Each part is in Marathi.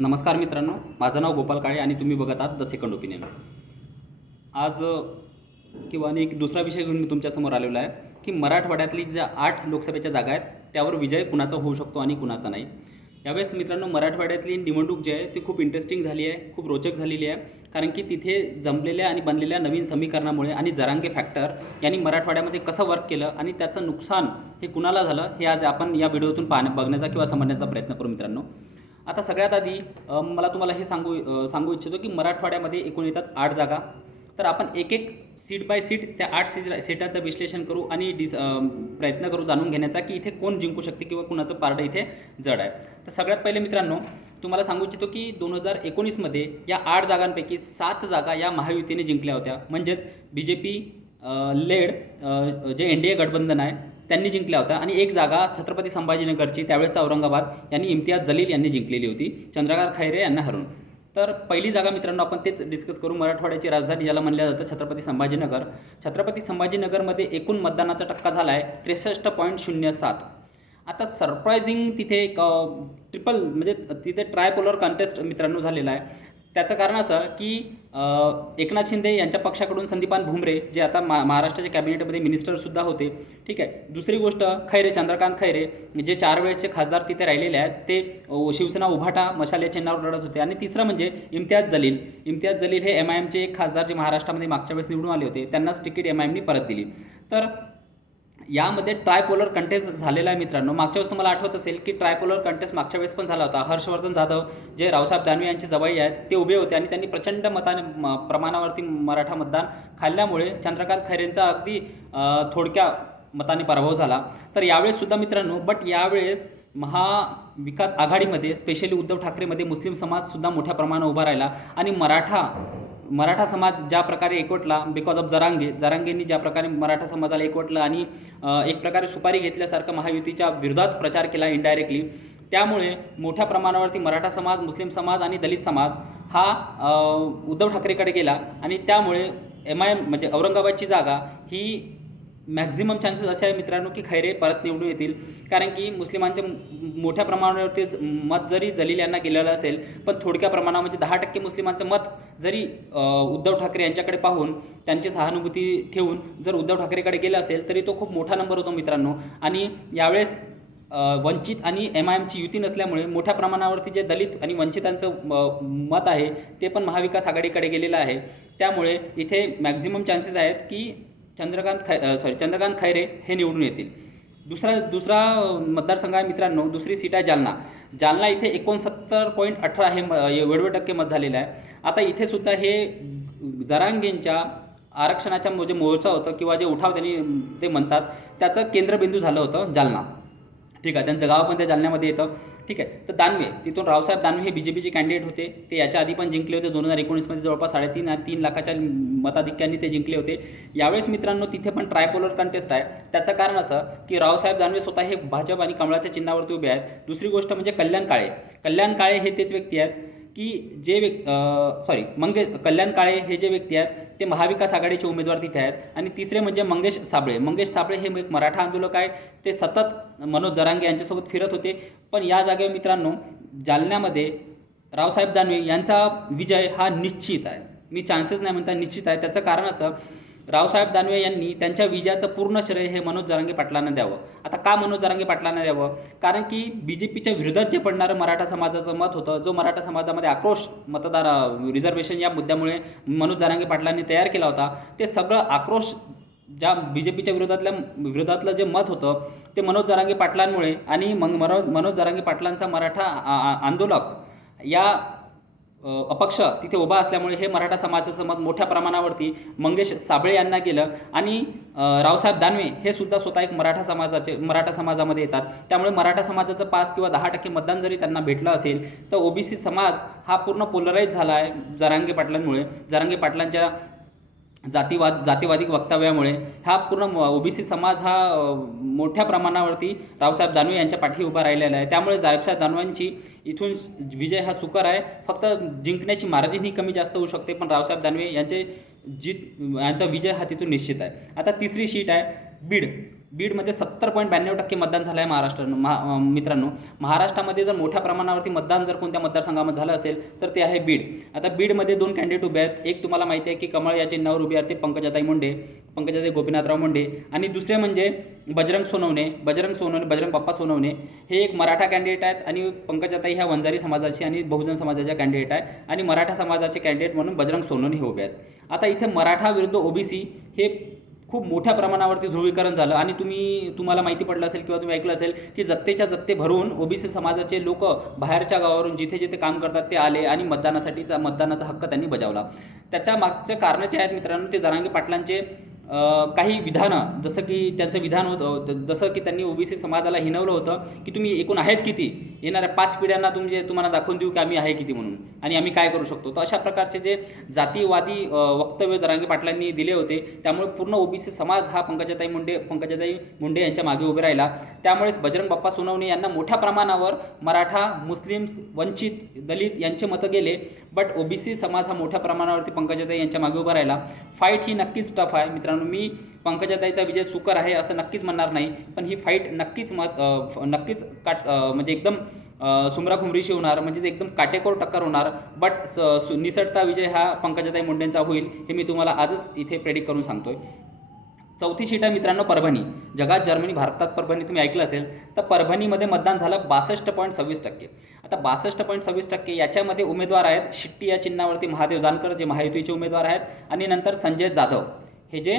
नमस्कार मित्रांनो माझं नाव गोपाल काळे आणि तुम्ही बघत आहात द सेकंड ओपिनियन. आज किंवा आणि एक दुसरा विषय घेऊन मी तुमच्यासमोर आलेलो आहे की मराठवाड्यातली ज्या आठ लोकसभेच्या जागा आहेत त्यावर विजय कुणाचा होऊ शकतो आणि कुणाचा नाही. यावेळेस मित्रांनो मराठवाड्यातली निवडणूक जी आहे ती खूप इंटरेस्टिंग झाली आहे खूप रोचक झालेली आहे कारण की तिथे जमलेल्या आणि बनलेल्या नवीन समीकरणामुळे आणि जरांगे फॅक्टर यांनी मराठवाड्यामध्ये कसं वर्क केलं आणि त्याचं नुकसान हे कुणाला झालं हे आज आपण या व्हिडिओतून पाहण्या बघण्याचा किंवा समजण्याचा प्रयत्न करू मित्रांनो. आता सगळ्यात आधी मला तुम्हाला हे सांगू सांगू इच्छितो की मराठवाड्यामध्ये एकूण येतात आठ जागा. तर आपण एक एक सीट बाय सीट त्या आठ सीट सीटाचं विश्लेषण करू आणि डिस प्रयत्न करू जाणून घेण्याचा की इथे कोण जिंकू शकते किंवा कुणाचं पारडं इथे जड आहे. तर सगळ्यात पहिले मित्रांनो तुम्हाला सांगू इच्छितो की दोन हजार एकोणीसमध्ये या आठ जागांपैकी सात जागा या महायुतीने जिंकल्या होत्या. म्हणजेच B J P led J N D A गठबंधन आहे त्यांनी जिंकल्या होत्या. आणि एक जागा छत्रपती संभाजीनगरची त्यावेळेचा औरंगाबाद यांनी इम्तियाज जलील यांनी जिंकलेली होती चंद्रकांत खैरे यांना हरून तर पहिली जागा मित्रांनो आपण तेच डिस्कस करू. मराठवाड्याची राजधानी ज्याला म्हणलं जातं छत्रपती संभाजीनगर. छत्रपती संभाजीनगरमध्ये एकूण मतदानाचा टक्का झाला आहे त्रेसष्ट पॉईंट शून्य सात. आता सरप्रायझिंग तिथे एक ट्रिपल म्हणजे तिथे ट्रायपोलर कॉन्टेस्ट मित्रांनो झालेला आहे. त्याचं कारण असं की एकनाथ शिंदे यांच्या पक्षाकडून संदीपान भुमरे जे आता मा महाराष्ट्राच्या कॅबिनेटमध्ये मिनिस्टरसुद्धा होते ठीक आहे. दुसरी गोष्ट खैरे चंद्रकांत खैरे जे चार वेळेसचे खासदार तिथे राहिलेले आहेत ते शिवसेना उभाटा मशाल या चिन्हावर लढत होते. आणि तिसरं म्हणजे इम्तियाज जलील. इम्तियाज जलील हे एम आय एमचे एक खासदार जे महाराष्ट्रामध्ये मागच्या वेळेस निवडून आले होते त्यांनाच तिकीट एम आय एमनी परत दिली. तर यामध्ये ट्रायपोलर कंटेस्ट झालेला आहे मित्रांनो. मागच्या वेळेस तुम्हाला आठवत असेल की ट्रायपोलर कंटेस्ट मागच्या वेळेस पण झाला होता. हर्षवर्धन जाधव जे रावसाहेब दानवे यांचे जवाई आहेत ते उभे होते आणि त्यांनी प्रचंड मताने म- प्रमाणावरती मराठा मतदान खाल्ल्यामुळे चंद्रकांत खैरेंचा अगदी थोडक्या मताने पराभव झाला. तर यावेळेस सुद्धा मित्रांनो बट यावेळेस महाविकास आघाडीमध्ये स्पेशली उद्धव ठाकरेमध्ये मुस्लिम समाजसुद्धा मोठ्या प्रमाणात उभा राहिला आणि मराठा मराठा समाज ज्या प्रकारे एकवटला बिकॉज ऑफ जरांगे जरांगेंनी ज्या प्रकारे मराठा समाजाला एकवटलं आणि एक प्रकारे सुपारी घेतल्यासारखं महायुतीच्या विरोधात प्रचार केला इनडायरेक्टली त्यामुळे मोठ्या प्रमाणावरती मराठा समाज मुस्लिम समाज आणि दलित समाज हा उद्धव ठाकरेकडे गेला आणि त्यामुळे एम आय एम म्हणजे औरंगाबादची जागा ही मॅक्झिमम चान्सेस असे आहे मित्रांनो की खैरे परत निवडून येतील. कारण की मुस्लिमांचे मोठ्या प्रमाणावरती मत जरी जलील यांना गेलेलं असेल पण थोडक्या प्रमाणामध्ये म्हणजे दहा टक्के मुस्लिमांचं मत जरी उद्धव ठाकरे यांच्याकडे पाहून त्यांची सहानुभूती ठेवून जर उद्धव ठाकरेकडे गेलं असेल तरी तो खूप मोठा नंबर होतो मित्रांनो. आणि यावेळेस वंचित आणि एम आय एमची युती नसल्यामुळे मोठ्या प्रमाणावरती जे दलित आणि वंचितांचं म- मत आहे ते पण महाविकास आघाडीकडे गेलेलं आहे. त्यामुळे इथे मॅक्झिमम चान्सेस आहेत की चंद्रकांत खै सॉरी चंद्रकांत खैरे हे निवडून येतील. दुसरा दुसरा मतदारसंघ आहे मित्रांनो दुसरी सीट आहे जालना. जालना इथे एकोणसत्तर पॉईंट अठरा हे म- एवढे टक्के मत झालेलं आहे. आता इथे सुद्धा हे जरांगेंच्या आरक्षणाच्या मो- जे मोर्चा होतं किंवा जे उठाव त्यांनी ते म्हणतात त्याचं केंद्रबिंदू झालं होतं जालना. ठीक आहे त्यांचं गाव पण त्या जालन्यामध्ये येतं. ठीक आहे तर दानवे तिथून रावसाहेब दानवे हे बी जे पीचे कॅन्डिडेट होते. ते याच्या आधी पण जिंकले होते दोन हजार एकोणीसमध्ये जवळपास साडेतीन तीन लाखाच्या मताधिक्यांनी ते जिंकले होते. यावेळेस मित्रांनो तिथे पण ट्रायपोलर कंटेस्ट आहे. त्याचं कारण असं की रावसाहेब दानवे स्वतः हे भाजप आणि कमळाच्या चिन्हावरती उभे आहेत. दुसरी गोष्ट म्हणजे कल्याण काळे. कल्याण काळे हे तेच व्यक्ती आहेत. की जे व्यक् सॉरी मंगे कल्याण काळे हे जे व्यक्ती आहेत ते महाविकास आघाडीचे उमेदवार तिथे आहेत. आणि तिसरे म्हणजे मंगेश साबळे. मंगेश साबळे हे एक मराठा आंदोलक आहे. ते सतत मनोज जरांगे यांच्यासोबत फिरत होते. पण या जागेवर मित्रांनो जालन्यामध्ये रावसाहेब दानवे यांचा विजय हा निश्चित आहे. मी चान्सेस नाही म्हणता निश्चित आहे. त्याचं कारण असं रावसाहेब दानवे यांनी त्यांच्या विजयाचं पूर्ण श्रेय हे मनोज जरांगे पाटलांना द्यावं. आता का मनोज जरांगे पाटलांना द्यावं? कारण की बी जे पीच्या विरोधात जे पडणारं मराठा समाजाचं मत होतं जो मराठा समाजामध्ये आक्रोश मतदार रिझर्वेशन या मुद्द्यामुळे मनोज जरांगे पाटलांनी तयार केला होता ते सगळं आक्रोश ज्या बी जे पीच्या विरोधातल्या विरोधातलं जे मत होतं ते मनोज जरांगे पाटलांमुळे आणि मग मनोज मनोज जरांगे पाटलांचा मराठा आ- आंदोलक या अपक्ष तिथे उभा असल्यामुळे हे मराठा समाजाचं मत मोठ्या प्रमाणावरती मंगेश साबळे यांना गेलं. आणि रावसाहेब दानवे हे सुद्धा स्वतः एक मराठा समाजाचे मराठा समाजामध्ये येतात. त्यामुळे मराठा समाजाचं पाच किंवा दहा टक्के मतदान जरी त्यांना भेटलं असेल तर ओबीसी समाज हा पूर्ण पोलराईज झाला आहे जरांगे पाटलांमुळे. जरांगे पाटलांच्या जातीवाद जातीवादी वक्तव्यामुळे हा पूर्ण ओबीसी समाज हा मोठ्या प्रमाणावरती रावसाहेब दानवे यांच्या पाठी उभा राहिलेला आहे. त्यामुळे रावसाहेब दानवांची इथून विजय हा सुकर आहे. फक्त जिंकण्याची मार्जिन ही कमी जास्त होऊ शकते पण रावसाहेब दानवे यांचे जीत यांचा विजय हा तिथून निश्चित आहे. आता तिसरी शीट आहे. बीड. बीडमध्ये सत्तर पॉईंट ब्याण्णव टक्के मतदान झालं आहे महाराष्ट्र महा मित्रांनो. महाराष्ट्रामध्ये जर मोठ्या प्रमाणावरती मतदान जर कोणत्या मतदारसंघामध्ये झालं असेल तर ते आहे बीड. आता बीडमध्ये दोन कॅन्डिडेट उभे आहेत. एक तुम्हाला माहिती आहे की कमळ या चिन्हावर उभे आहेत ते पंकजाताई मुंडे पंकजाताई गोपीनाथराव मुंडे. आणि दुसरे म्हणजे बजरंग सोनवणे बजरंग सोनवणे बजरंग पप्पा सोनवणे. हे एक मराठा कॅन्डिडेट आहेत आणि पंकजाताई ह्या वंजारी समाजाची आणि बहुजन समाजाच्या कॅन्डिडेट आहे आणि मराठा समाजाचे कॅन्डिडेट म्हणून बजरंग सोनवणे हे उभे आहेत. आता इथे मराठा विरुद्ध ओबीसी हे खूप मोठ्या प्रमाणावरती ध्रुवीकरण झालं. आणि तुम्ही तुम्हाला माहिती पडलं असेल किंवा तुम्ही ऐकलं असेल की जत्तेच्या जत्ते भरून ओबीसी समाजाचे लोक बाहेरच्या गावावरून जिथे जिथे काम करतात ते आले आणि मतदानासाठीचा मतदानाचा हक्क त्यांनी बजावला. त्याच्या मागचे कारणं जे आहेत मित्रांनो ते जरांगे पाटलांचे काही विधानं जसं की त्यांचं विधान होतं जसं की त्यांनी ओबीसी समाजाला हिनवलं होतं की तुम्ही एकूण आहेच किती? येणाऱ्या पाच पिढ्यांना तुमचे तुम्हाला दाखवून देऊ की आम्ही आहे किती म्हणून. आणि आम्ही काय करू शकतो? तर अशा प्रकारचे जे जातीवादी वक्तव्य जरांगे पाटलांनी दिले होते त्यामुळे पूर्ण ओबीसी समाज हा पंकजाताई मुंडे पंकजाताई मुंडे यांच्या मागे उभे राहिला. त्यामुळेच बजरंग बाप्पा सोनवणे यांना मोठ्या प्रमाणावर मराठा मुस्लिम्स वंचित दलित यांचे मतं गेले बट ओबीसी समाज हा मोठ्या प्रमाणावरती पंकजाताई यांच्या मागे उभा राहिला. फाईट ही नक्कीच टफ आहे मित्रांनो मी पंकजाताईचा विजय सुकर आहे असं नक्कीच म्हणणार नाही पण ही फाईट नक्कीच मत नक्कीच काट म्हणजे एकदम सुमराखुमरीशी होणार म्हणजेच एकदम काटेकोर टक्कर होणार बट स सु- निसटता विजय हा पंकजाताई मुंडेंचा होईल हे मी तुम्हाला आजच इथे प्रेडिक्ट करून सांगतोय. चौथी सीट आहे मित्रांनो परभणी जगात जर्मनी भारतात परभणी तुम्ही ऐकलं असेल तर परभणीमध्ये मतदान झालं बासष्ट पॉईंट सव्वीस टक्के. आता बासष्ट पॉईंट सव्वीस टक्के याच्यामध्ये उमेदवार आहेत शिट्टी या चिन्हावरती महादेव जानकर जे महायुतीचे उमेदवार आहेत आणि नंतर संजय जाधव. हे जे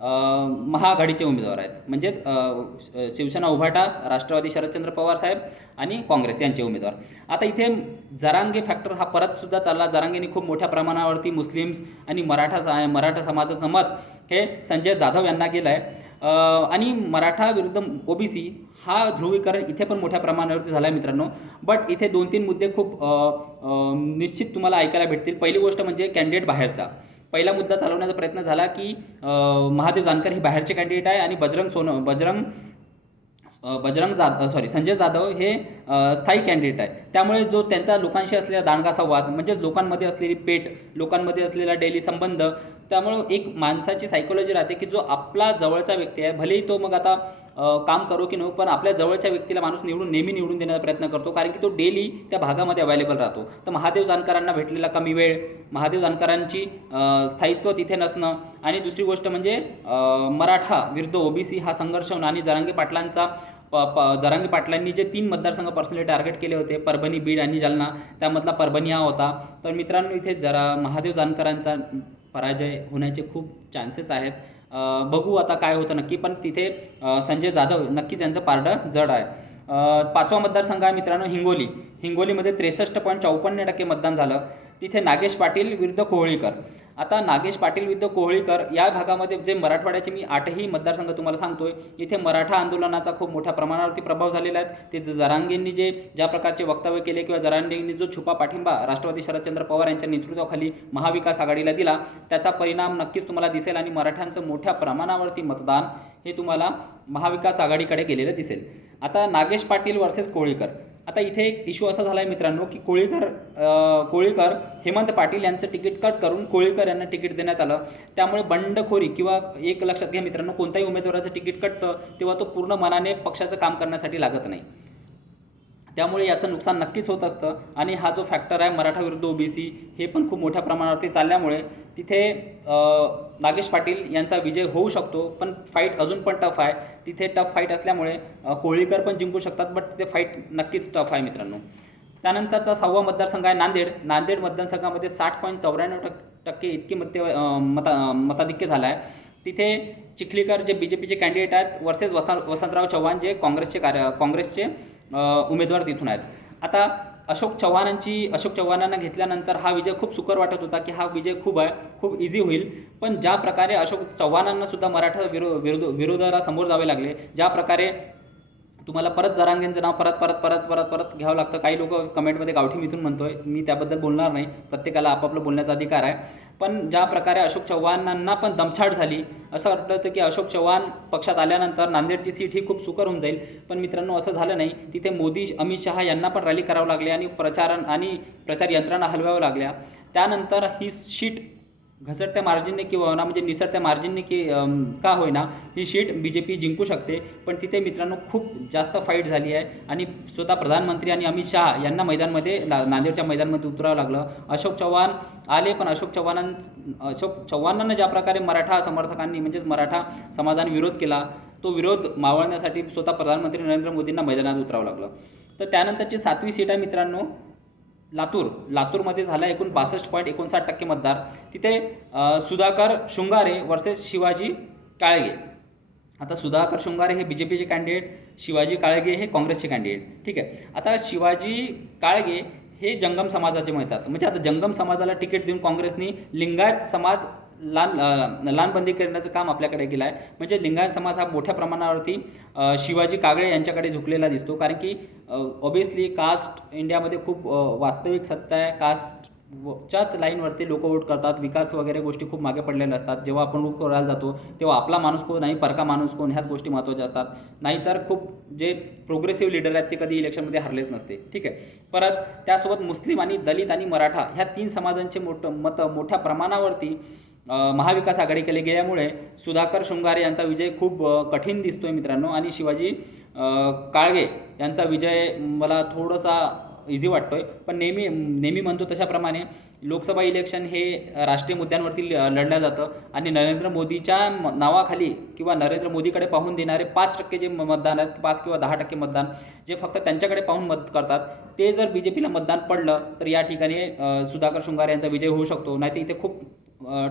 महाआघाडीचे उमेदवार आहेत. म्हणजेच शिवसेना उभाटा राष्ट्रवादी शरदचंद्र पवार साहेब आणि काँग्रेस यांचे उमेदवार. आता इथे जरांगे फॅक्टर हा परत सुद्धा चालला. जरांगेने खूप मोठ्या प्रमाणावरती मुस्लिम्स आणि मराठा सा मराठा समाजाचं मत हे संजय जाधव यांना गेलं आहे आणि मराठा विरुद्ध ओबीसी हा ध्रुवीकरण इथे पण मोठ्या प्रमाणावरती झाला आहे मित्रांनो. बट इथे दोन तीन मुद्दे खूप निश्चित तुम्हाला ऐकायला भेटतील. पहिली गोष्ट म्हणजे कॅन्डिडेट बाहेरचा. पहिला मुद्दा चालवण्याचा प्रयत्न झाला की महादेव जानकर हे बाहेरचे कॅन्डिडेट आहे आणि बजरंग सोन बजरंग बजरंग जाधव सॉरी संजय जाधव हे स्थायी कॅन्डिडेट आहे. त्यामुळे जो त्यांचा लोकांशी असलेला दांडगा संवाद म्हणजेच लोकांमध्ये असलेली पेट लोकांमध्ये असलेला डेली संबंध त्यामुळं एक माणसाची सायकोलॉजी राहते की जो आपला जवळचा व्यक्ती आहे भलेही तो मग आता काम करो की नको पण आपल्या जवळच्या व्यक्तीला माणूस निवडून नेहमी निवडून देण्याचा प्रयत्न करतो कारण की तो डेली त्या भागामध्ये अवेलेबल राहतो. तर महादेव जानकरांना भेटलेला कमी वेळ महादेव जानकरांची स्थायित्व तिथे नसणं आणि दुसरी गोष्ट म्हणजे मराठा विरुद्ध ओबीसी हा संघर्ष होणं आणि जरांगे पाटलांचा प प जरांगे पाटलांनी जे तीन मतदारसंघ पर्सनली टार्गेट केले होते परभणी बीड आणि जालना त्यामधला परभणी हा होता. तर मित्रांनो इथे जरा महादेव जानकरांचा पराजय होण्याचे खूप चान्सेस आहेत. बघू आता काय होतं नक्की पण तिथे संजय जाधव नक्की त्यांचं पारडं जड आहे. पाचवा मतदारसंघ आहे मित्रांनो हिंगोली. हिंगोलीमध्ये त्रेसष्ट पॉईंट चौपन्न टक्के मतदान झालं. तिथे नागेश पाटील विरुद्ध कोहळीकर. आता नागेश पाटील विरुद्ध कोहळीकर या भागामध्ये जे मराठवाड्याचे मी आठही मतदारसंघ तुम्हाला सांगतोय इथे मराठा आंदोलनाचा खूप मोठ्या प्रमाणावरती प्रभाव झालेला आहे. ते जरांगेंनी जे ज्या प्रकारचे वक्तव्य केले किंवा जरांगेंनी जो छुपा पाठिंबा राष्ट्रवादी शरदचंद्र पवार यांच्या नेतृत्वाखाली महाविकास आघाडीला दिला त्याचा परिणाम नक्कीच तुम्हाला दिसेल आणि मराठ्यांचं मोठ्या प्रमाणावरती मतदान हे तुम्हाला महाविकास आघाडीकडे गेलेलं दिसेल. आता नागेश पाटील वर्सेस कोळीकर आता इथे एक इश्यू असा झाला आहे मित्रांनो की कोळीकर कोळीकर हेमंत पाटील यांचं तिकीट कट करून कोळीकर यांना तिकीट देण्यात आलं. त्यामुळे बंडखोरी किंवा एक लक्षात घ्या मित्रांनो कोणत्याही उमेदवाराचं तिकीट कटतं तेव्हा तो पूर्ण मनाने पक्षाचं काम करण्यासाठी लागत नाही. त्यामुळे याचं नुकसान नक्कीच होत असतं आणि हा जो फॅक्टर आहे मराठा विरुद्ध ओबीसी हे पण खूप मोठ्या प्रमाणावरती चालल्यामुळे तिथे नागेश पाटील यांचा विजय होऊ शकतो पण फाईट अजून पण टफ आहे. तिथे टफ फाईट असल्यामुळे कोळीकर पण जिंकू शकतात बट तिथे फाईट नक्कीच टफ आहे मित्रांनो. त्यानंतरचा सहावा मतदारसंघ आहे नांदेड. नांदेड मतदारसंघामध्ये साठ पॉईंट चौऱ्याण्णव टक् टक्के इतके मते मता मताधिक्य झाला आहे तिथे चिखलीकर जे बी जे पीचे कॅन्डिडेट आहेत वर्सेस वसा वसंतराव चव्हाण जे काँग्रेसचे कार्य काँग्रेसचे उमेदवार तिथून आहेत. आता अशोक चव्हाणांची अशोक चव्हाणांना घेतल्यानंतर हा विजय खूप सुकर वाटत होता की हा विजय खूप आहे खूप इझी होईल. पण ज्या प्रकारे अशोक चव्हाणांना सुद्धा मराठा विरो विरोध विरोधाला समोर जावे लागले ज्या प्रकारे तुम्हाला परत जरांगेंचं नाव परत परत परत परत परत घ्यावं लागतं. काही लोक कमेंटमध्ये गावठी मिथून म्हणतोय. मी त्याबद्दल बोलणार नाही. प्रत्येकाला आपापलं बोलण्याचा अधिकार आहे. पण ज्या प्रकारे अशोक चव्हाणांना पण दमछाट झाली असं वाटलं होतं की अशोक चव्हाण पक्षात आल्यानंतर नांदेडची सीट ही खूप सुकर होऊन जाईल. पण मित्रांनो असं झालं नाही. तिथे मोदी अमित शहा यांना पण रॅली करावं लागली आणि प्रचारण आणि प्रचार यंत्रणा हलवाव्या लागल्या. त्यानंतर ही सीट घसरत्या मार्जिनने किंवा ना म्हणजे निसरत्या मार्जिनने की का होईना ही शीट बी जे पी जिंकू शकते. पण तिथे मित्रांनो खूप जास्त फाईट झाली आहे. आणि स्वतः प्रधानमंत्री आणि अमित शहा यांना मैदानमध्ये ला नांदेडच्या मैदानमध्ये उतरावं लागलं. अशोक चव्हाण आले पण अशोक चव्हाणां अशोक चव्हाणांना ज्या प्रकारे मराठा समर्थकांनी म्हणजेच मराठा समाजाने विरोध केला तो विरोध मावळण्यासाठी स्वतः प्रधानमंत्री नरेंद्र मोदींना मैदानात उतरावं लागलं. तर त्यानंतरची सातवी सीट आहे मित्रांनो. लातूर लातूरमध्ये झाला एकूण बासष्ट पॉईंट एकोणसाठ टक्के मतदार. तिथे सुधाकर शृंगारे वर्सेस शिवाजी काळगे. आता सुधाकर शृंगारे हे बी जे पीचे कॅन्डिडेट शिवाजी काळगे हे काँग्रेसचे कॅन्डिडेट ठीक आहे? आता शिवाजी काळगे हे जंगम समाजाचे म्हणतात. म्हणजे आता जंगम समाजाला तिकीट देऊन काँग्रेसनी लिंगायत समाज लान लहानबंदी लानबंदी करण्याचं काम आपल्याकडे केलं आहे म्हणजे लिंगायत समाज हा मोठ्या प्रमाणावरती शिवाजी कागळे यांच्याकडे झुकलेला दिसतो. कारण की ऑबियसली कास्ट इंडियामध्ये खूप वास्तविक सत्ता आहे. कास्ट च्याच लाईनवरती लोक वोट करतात. विकास वगैरे गोष्टी खूप मागे पडलेल्या असतात. जेव्हा आपण वोट करायला जातो तेव्हा आपला माणूस कोण नाही परका माणूस कोण? ह्याच गोष्टी महत्त्वाच्या असतात. नाहीतर खूप जे प्रोग्रेसिव्ह लीडर आहेत ते कधी इलेक्शनमध्ये हरलेच नसते. ठीक आहे? परत त्यासोबत मुस्लिम आणि दलित आणि मराठा ह्या तीन समाजांचे मोठं मतं मोठ्या प्रमाणावरती महाविकास आघाडी केली गेल्यामुळे सुधाकर शृंगारे यांचा विजय खूप कठीण दिसतो आहे मित्रांनो. आणि शिवाजी काळगे यांचा विजय मला थोडासा इझी वाटतो आहे पण नेहमी नेहमी म्हणतो तशाप्रमाणे लोकसभा इलेक्शन हे राष्ट्रीय मुद्द्यांवरती ल- लढलं जातं. आणि नरेंद्र मोदीच्या नावाखाली किंवा नरेंद्र मोदीकडे पाहून देणारे पाच टक्के जे मतदान आहेत पाच किंवा दहा टक्के मतदान जे फक्त त्यांच्याकडे पाहून मत करतात ते जर बी जे पीला मतदान पडलं तर या ठिकाणी सुधाकर शृंगारे यांचा विजय होऊ शकतो. नाही तर इथे खूप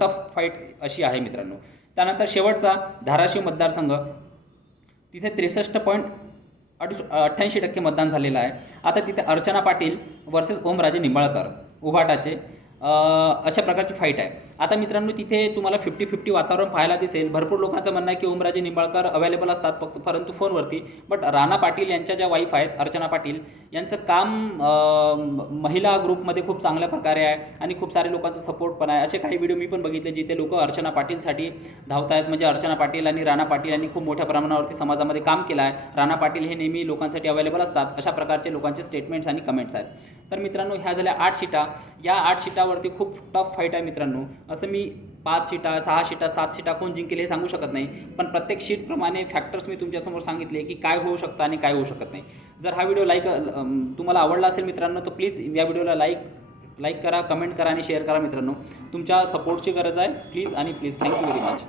टफ फाईट अशी आहे मित्रांनो. त्यानंतर शेवटचा धाराशिव मतदारसंघ. तिथे त्रेसष्ट पॉईंट अडुस अठ्ठ्याऐंशी टक्के मतदान झालेलं आहे. आता तिथे अर्चना पाटील वर्सेस ओमराजे निंबाळकर उभाटाचे अशा प्रकारची फाईट आहे. आता मित्रांनो तिथे तुम्हाला फिफ्टी फिफ्टी वातावरण पाहायला दिसेल. भरपूर लोकांचं म्हणणं आहे की ओमराजे निंबाळकर अवेलेबल असतात फक्त परंतु फोनवरती. बट राणा पाटील यांच्या ज्या वाईफ आहेत अर्चना पाटील यांचं काम महिला ग्रुपमध्ये खूप चांगल्या प्रकारे आहे आणि खूप सारे लोकांचा सपोर्ट पण आहे. असे काही व्हिडिओ मी पण बघितले जिथे लोक अर्चना पाटीलसाठी धावत आहेत म्हणजे अर्चना पाटील आणि राणा पाटील यांनी खूप मोठ्या प्रमाणावरती समाजामध्ये काम केलं आहे. राणा पाटील हे नेहमी लोकांसाठी अवेलेबल असतात. अशा प्रकारचे लोकांचे स्टेटमेंट्स आणि कमेंट्स आहेत. तर मित्रांनो ह्या झाल्या आठ शिटा या आठ शिटावरती खूप टफ फाईट आहे मित्रांनो. असं मी पाच शिटा सहा शिटा सात शिटा कोण जिंकेल हे सांगू शकत नाही. पण प्रत्येक शीटप्रमाणे फॅक्टर्स मी तुमच्यासमोर सांगितले की काय होऊ शकतं आणि काय होऊ शकत नाही. जर हा व्हिडिओ लाईक तुम्हाला आवडला असेल मित्रांनो तर प्लीज या व्हिडिओला लाईक लाईक करा कमेंट करा आणि शेअर करा मित्रांनो. तुमच्या सपोर्टची गरज आहे. प्लीज आणि प्लीज थँक्यू व्हेरी मच